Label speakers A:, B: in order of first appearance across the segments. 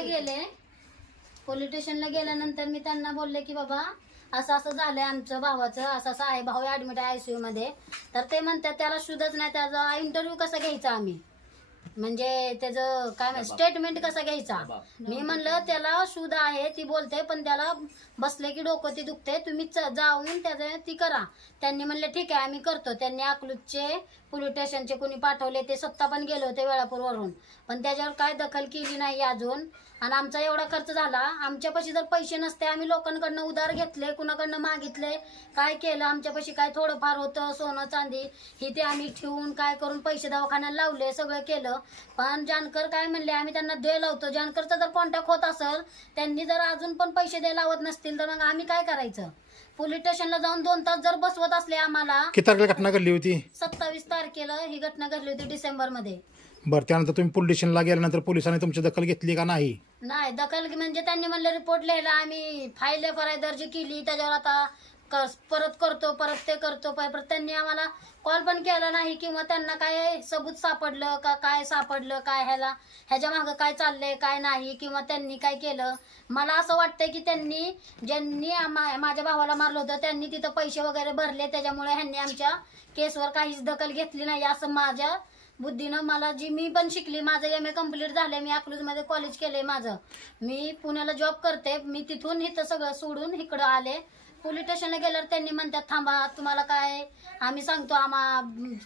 A: स्टेशनला गेले. पोलीस स्टेशनला गेल्यानंतर मी त्यांना बोलले की बाबा असं असं झालंय आमचं भावाचं असं असं आहे. भाऊ ऍडमिट आहे आयसीयू मध्ये. तर ते म्हणतात त्याला शुद्धच नाही. त्याचा इंटरव्ह्यू कसा घ्यायचा आम्ही? म्हणजे त्याचं काय स्टेटमेंट कसा घ्यायचा? मी म्हणलं त्याला शुद्ध आहे ती बोलते पण त्याला बसले की डोकं ती दुखते तुम्ही जाऊन त्याचं ती करा. त्यांनी म्हणले ठीक आहे आम्ही करतो. त्यांनी अकलूजचे पोलीस स्टेशनचे कोणी पाठवले ते स्वतः पण गेले होते वेळापूरवरून. पण त्याच्यावर काय दखल केली नाही अजून. आणि आमचा एवढा खर्च झाला. आमच्यापाशी जर पैसे नसते आम्ही लोकांकडनं उधार घेतले कुणाकडनं मागितले काय केलं आमच्यापाशी काय थोडंफार होतं सोनं चांदी ही ते आम्ही ठेवून काय करून पैसे दवाखान्यात लावले सगळं केलं. पण जानकर काय म्हणले? आम्ही त्यांना दे लावतो. जानकरचा जर कॉन्टॅक्ट होत असेल त्यांनी जर अजून पण पैसे दे लावत नसतील तर मग आम्ही काय करायचं? पोलीस स्टेशनला जाऊन दोन तास जर बसवत असले आम्हाला
B: किती तारखेला घटना घडली होती?
A: सत्तावीस तारखेला ही घटना घडली होती डिसेंबरमध्ये
B: बरं त्यानंतर तुम्ही पोलीस स्टेशनला गेल्यानंतर पोलिसांनी तुमची दखल घेतली का नाही?
A: नाही दखल म्हणजे त्यांनी म्हणलं रिपोर्ट लिहिला आम्ही फाईल एफ आर आय दर्ज केली. त्याच्यावर आता परत करतो परत ते करतो परत त्यांनी आम्हाला कॉल पण केला नाही किंवा त्यांना काय सबूत सापडलं का काय सापडलं काय ह्याला ह्याच्या मागं काय चाललंय काय नाही किंवा त्यांनी काय केलं. मला असं वाटतंय की त्यांनी ज्यांनी माझ्या भावाला मारलं होतं त्यांनी तिथं पैसे वगैरे भरले त्याच्यामुळे ह्यांनी आमच्या केसवर काहीच दखल घेतली नाही असं माझ्या बुद्धीनं मला जी मी पण शिकली माझं एम ए कंप्लीट झालंय मी अकलूजमध्ये कॉलेज केलंय माझं. मी पुण्याला जॉब करते मी तिथून इथं सगळं सोडून इकडं आले. पोलीस स्टेशनला गेल्यावर त्यांनी म्हणतात थांबा तुम्हाला काय आम्ही सांगतो आम्हा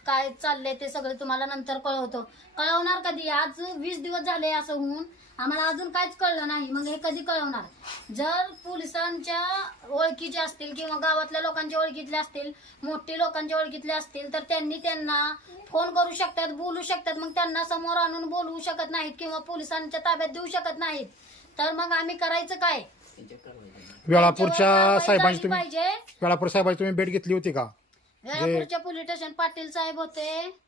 A: काय चाललंय ते सगळं तुम्हाला नंतर कळवतो. कळवणार कधी? आज वीस दिवस झाले असं होऊन आम्हाला अजून काहीच कळलं नाही. मग हे कधी कळवणार? जर पोलिसांच्या ओळखीचे असतील किंवा गावातल्या लोकांच्या ओळखीतले असतील मोठी लोकांच्या ओळखीतले असतील तर त्यांनी त्यांना फोन करू शकतात बोलू शकतात. मग त्यांना समोर आणून बोलवू शकत नाहीत किंवा पोलिसांच्या ताब्यात देऊ शकत नाहीत. तर मग आम्ही करायचं काय?
B: वेळापूरच्या
A: त्यांच्यावर कारवाई
B: साहेबांची तुम्ही
A: पाहिजे.
B: वेळापूर साहेबांची तुम्ही भेट घेतली होती का?
A: वेळापूरच्या पोलीस स्टेशन पाटील साहेब होते.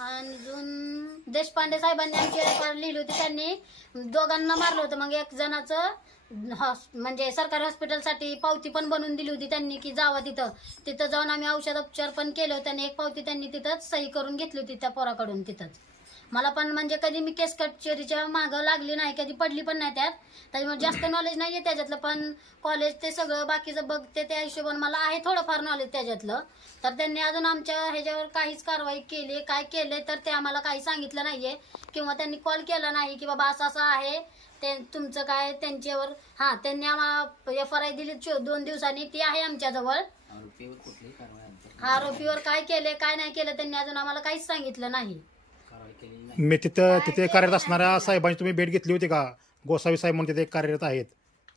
A: आणि अजून देशपांडे साहेबांनी आमची लिहिली होती त्यांनी. दोघांना मारलं होतं. मग एक जणाचं हॉस- म्हणजे सरकारी हॉस्पिटलसाठी पावती पण बनवून दिली होती त्यांनी की जावा तिथं. तिथं जाऊन आम्ही औषध उपचार पण केले होते आणि एक पावती त्यांनी तिथंच सही करून घेतली होती त्या पोराकडून तिथंच. मला पण म्हणजे कधी मी केस कचेरीच्या मागं लागली नाही कधी पडली पण नाही त्यात. त्याच्यामुळे जास्त नॉलेज नाही आहे त्याच्यातलं पण कॉलेज ते सगळं बाकीचं बघते त्या हिशोबाने मला आहे थोडंफार नॉलेज त्याच्यातलं. तर त्यांनी अजून आमच्या ह्याच्यावर काहीच कारवाई केली काय केले तर ते आम्हाला काही सांगितलं नाहीये. किंवा त्यांनी कॉल केला नाही की बाबा असं असं आहे ते तुमचं काय त्यांच्यावर हां त्यांनी आम्हाला एफ आर आय दिली दोन दिवसांनी ती आहे आमच्याजवळ.
C: आरोपीवर
A: काय केले काय नाही केलं त्यांनी अजून आम्हाला काहीच सांगितलं नाही.
B: मी तिथं तिथे कार्यरत असणाऱ्या साहेबांची तुम्ही भेट घेतली होती का? गोसावी साहेब म्हणून तिथे एक कार्यरत आहेत.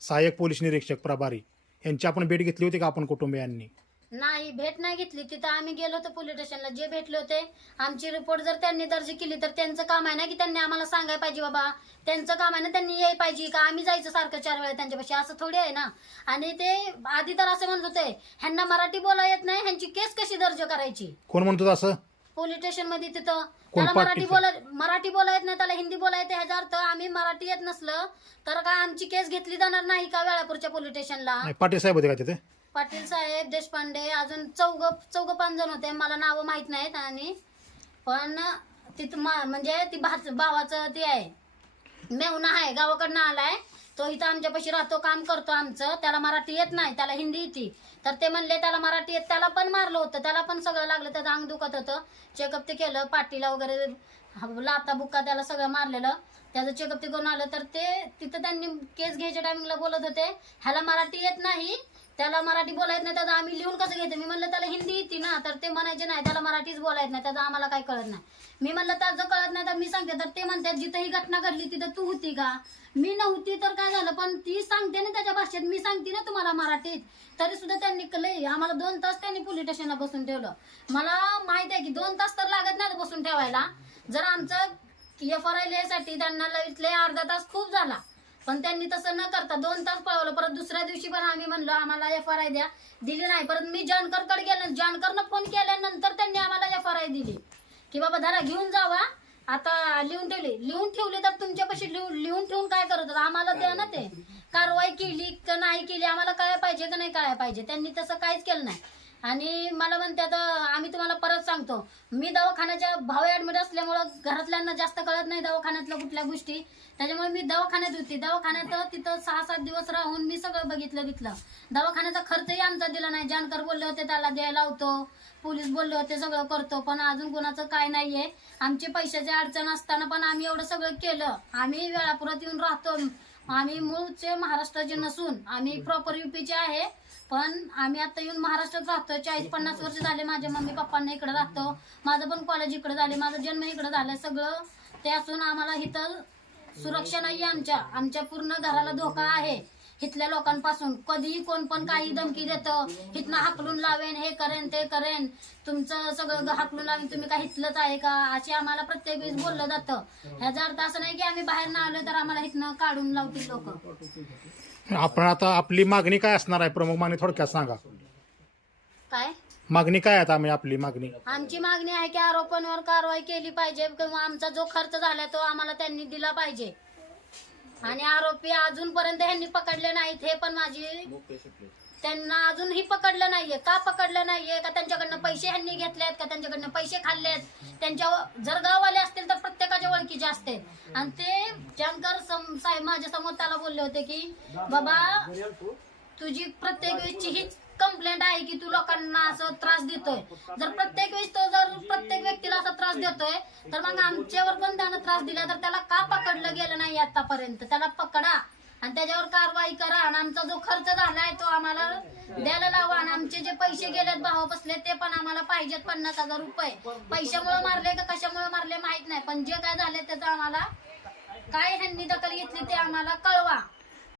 B: सहाय्यक पोलीस निरीक्षक प्रभारी. यांची आपण भेट घेतली होती का आपण कुटुंबियांनी?
A: नाही भेट नाही घेतली. तिथं आम्ही गेलो होतो पोलीस स्टेशनला. जे भेटले होते आमची रिपोर्ट जर त्यांनी दर्ज केली तर त्यांचं काम आहे ना की त्यांनी आम्हाला सांगायला पाहिजे बाबा. त्यांचं काम आहे ना त्यांनी याय पाहिजे का? आम्ही जायचं सारखं चार वेळा त्यांच्यापाशी. असं थोडी आहे ना. आणि ते आधी तर असं म्हणत होते ह्यांना मराठी बोला येत नाही ह्यांची केस कशी दर्ज करायची?
B: कोण म्हणतो असं?
A: पोलीस स्टेशनमध्ये तिथं त्याला मराठी? बोला मराठी बोला येत नाही त्याला हिंदी बोला येते ह्याचा अर्थ आम्ही मराठी येत नसलं तर का आमची केस घेतली जाणार नाही का वेळापूरच्या पोलीस स्टेशनला?
B: नाही पाटील साहेब होते का तिथे?
A: पाटील साहेब देशपांडे अजून चौघ चौघ पाच जण होते. मला नावं माहीत नाहीत आणि पण तिथं मा- म्हणजे ती भाच भावाचं ते आहे. मेहुणा आहे गावाकडनं आलाय. तो इथं आमच्यापाशी राहतो काम करतो आमचं. त्याला मराठी येत नाही त्याला हिंदी येते. तर ते म्हणले त्याला मराठी येत त्याला पण मारलं होतं. त्याला पण सगळं लागलं त्याचं अंग दुखत होतं. चेकअप ते केलं पाटीला वगैरे लाता बुक्का त्याला सगळं मारलेलं. त्याचं चेकअप ते करून आलं तर ते तिथं त्यांनी केस घ्यायच्या टायमिंगला बोलत होते. ह्याला मराठी येत नाही. त्याला मराठी बोलायत नाही त्याचं आम्ही लिहून कसं घ्यायचं? मी म्हणलं त्याला हिंदी येते ना तर ते म्हणायचे नाही त्याला मराठीच बोलायत नाही त्याचं आम्हाला काही कळत नाही. मी म्हणलं त्याचं कळत नाही तर मी सांगते तर ते म्हणतात जिथं ही घटना घडली तिथं तू होती का? मी नव्हती तर काय झालं? पण ती सांगते ना त्याच्या भाषेत मी सांगते ना तुम्हाला मराठीत. तरी सुद्धा त्यांनी लय आम्हाला दोन तास त्यांनी पोलीस स्टेशनला बसून ठेवलं. मला माहीत आहे की दोन तास तर लागत नाही बसून ठेवायला. जर आमचं एफ आर आय लिहायसाठी त्यांना इथले अर्धा तास खूप झाला. पण त्यांनी तसं न करता दोन तास पळवलं परत दुसऱ्या दिवशी पण आम्ही म्हणलो आम्हाला एफ आर आय द्या. दिली नाही. परत मी जानकरकडे गेलो. जानकरनं फोन केल्यानंतर त्यांनी आम्हाला एफ आर आय दिली. की बाबा धरा घेऊन जावा आता लिहून ठेवली. लिहून ठेवली तर तुमच्यापाशी लिहून लिहून ठेवून काय करत आम्हाला द्या ना ते कारवाई केली का नाही केली? आम्हाला काय पाहिजे का नाही काय पाहिजे? त्यांनी तसं काहीच केलं नाही. आणि मला म्हणतात आम्ही तुम्हाला परत सांगतो. मी दवाखान्याच्या भाव ऍडमिट असल्यामुळं घरातल्यांना जास्त कळत नाही दवाखान्यातल्या कुठल्या गोष्टी. त्याच्यामुळे मी दवाखान्यात होती. दवाखान्यात तिथं सहा सात दिवस राहून मी सगळं बघितलं तिथलं. दवाखान्याचा खर्चही आमचा दिला नाही. जानकर बोलले होते त्याला द्यायला होतो पोलीस बोलले होते सगळं करतो. पण अजून कोणाचं काय नाहीये. आमचे पैशाची अडचण असताना पण आम्ही एवढं सगळं केलं. आम्ही वेळापुरात येऊन राहतो. आम्ही मूळचे महाराष्ट्राचे नसून आम्ही प्रॉपर युपीचे आहे. पण आम्ही आता येऊन महाराष्ट्रात राहतो चाळीस पन्नास वर्ष झाले माझ्या मम्मी पप्पांना इकडे राहतो. माझं पण कॉलेज इकडे झाले माझा जन्म इकडे झाला. सगळं ते असून आम्हाला इथं सुरक्षा नाही आमच्या. आमच्या पूर्ण घराला धोका आहे. इथल्या लोकांपासून कधीही कोण पण काही धमकी देतं. इथनं हाकलून लावेन हे करेन ते करेन. तुमचं सगळं हाकलून लावेन तुम्ही काय इथलंच आहे का? अशी आम्हाला प्रत्येक वेळेस बोललं जातं. ह्याचा अर्थ असं नाही की आम्ही बाहेर ना आलो तर आम्हाला इथनं काढून लावतील लोक.
B: आपण आता आपली मागणी काय असणार आहे? प्रमुख मागणी थोडक्यात सांगा.
A: काय?
B: मागणी काय आहे आम्ही आपली मागणी?
A: आमची मागणी आहे की आरोपांवर कारवाई केली पाहिजे किंवा आमचा जो खर्च झाला तो आम्हाला त्यांनी दिला पाहिजे. आणि आरोपी अजूनपर्यंत ह्यांनी पकडले नाहीत हे पण माझी त्यांना अजूनही पकडलं नाहीये. का पकडलं नाहीये? का त्यांच्याकडनं पैसे ह्यांनी घेतलेत? का त्यांच्याकडनं पैसे खाल्लेत? त्यांच्या जर गाववाले असतील तर प्रत्येकाच्या ओळखीचे असते आणि ते जानकर सम- साहेब माझ्यासमोर त्याला बोलले होते की बाबा तुझी प्रत्येक वेळेची हीच कंप्लेंट आहे की तू लोकांना असं त्रास देतोय. जर प्रत्येक वेळेस तो जर व्यक्तीला असा त्रास देतोय तर मग आमच्यावर पण त्यानं त्रास दिला तर त्याला का पकडलं गेलं नाही आतापर्यंत? त्याला पकडा आणि त्याच्यावर कारवाई करा आणि आमचा जो खर्च झालाय तो आम्हाला द्यायला लावा आणि आमचे जे पैसे गेलेत भाव बसले ते पण आम्हाला पाहिजेत पन्नास हजार रुपये. पैशामुळे मारले का कशामुळे मारले माहीत नाही पण जे काय झाले त्याचं आम्हाला काय ह्यांनी दखल घेतली ते आम्हाला कळवा.